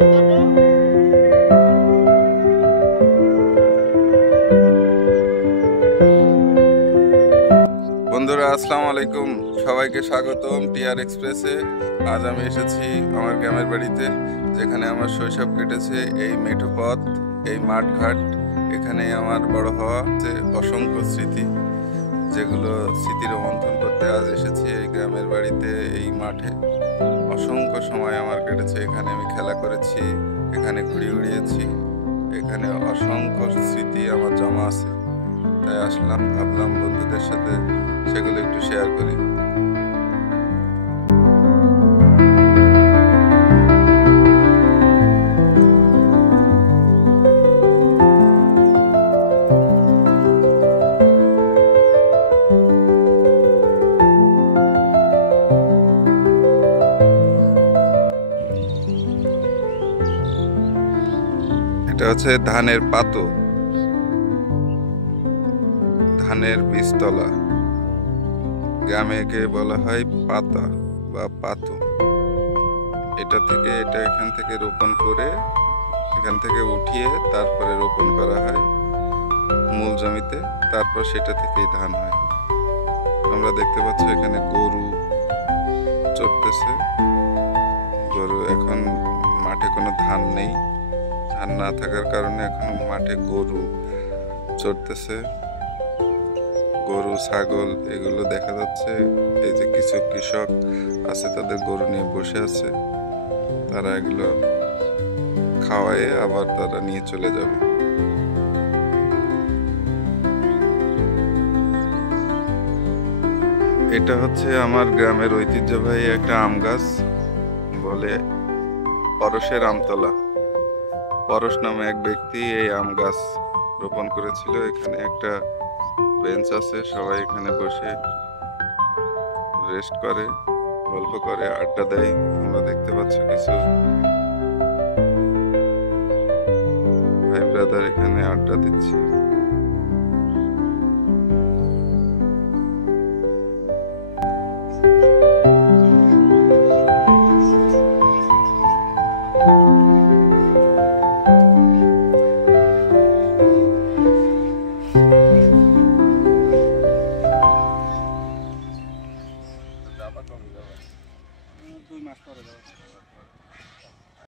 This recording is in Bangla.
বন্ধুরা আসসালামু আলাইকুম, সবাইকে স্বাগতম টিআর এক্সপ্রেসে। আজ আমি এসেছি আমার গ্রামের বাড়িতে, যেখানে আমার শৈশব কেটেছে। এই মেঠো পথ, এই মাঠঘাট, এখানেই আমার বড় হওয়া। অসংখ্য স্মৃতি, যেগুলো স্মৃতি রোমন্থন করতে আজ এসেছি এই গ্রামের বাড়িতে, এই মাঠে। অসংখ্য সময় আমার কেটেছে এখানে। আমি খেলা করেছি, এখানে ঘুড়ি উড়িয়েছি, এখানে অসংখ্য স্মৃতি আমার জমা আছে। তাই আসলাম, ভাবলাম বন্ধুদের সাথে সেগুলো একটু শেয়ার করি। এটা হচ্ছে ধানের পাতো, ধানের বীজতলা। গ্রামে একে বলা হয় পাতা বা পাতো। এটা এখান থেকে রোপণ করে, এখান থেকে উঠিয়ে তারপরে রোপণ করা হয় মূল জমিতে। তারপর সেটা থেকেই ধান হয়। তোমরা দেখতে পাচ্ছ এখানে গরু চড়তেছে। গরু, এখন মাঠে কোনো ধান নেই। ধান না থাকার কারণে এখন মাঠে গরু চড়তেছে। গরু, ছাগল এগুলো দেখা যাচ্ছে। এই যে কিছু কৃষক আছে, তাদের গরু নিয়ে বসে আছে। তারা এগুলো খাওয়ায় আবার তারা নিয়ে চলে যাবে। এটা হচ্ছে আমার গ্রামের ঐতিহ্যবাহী একটা আম গাছ, বলে পরশের আমতলা। পরশ নামে এক ব্যক্তি এই আম গাছ রোপণ করেছিল। এখানে একটা বেঞ্চ আছে, সবাই এখানে বসে রেস্ট করে, গল্প করে, আড্ডা দেয়। তোমরা দেখতে পাচ্ছ কিছু ভাই ব্রাদার এখানে আড্ডা দিচ্ছে।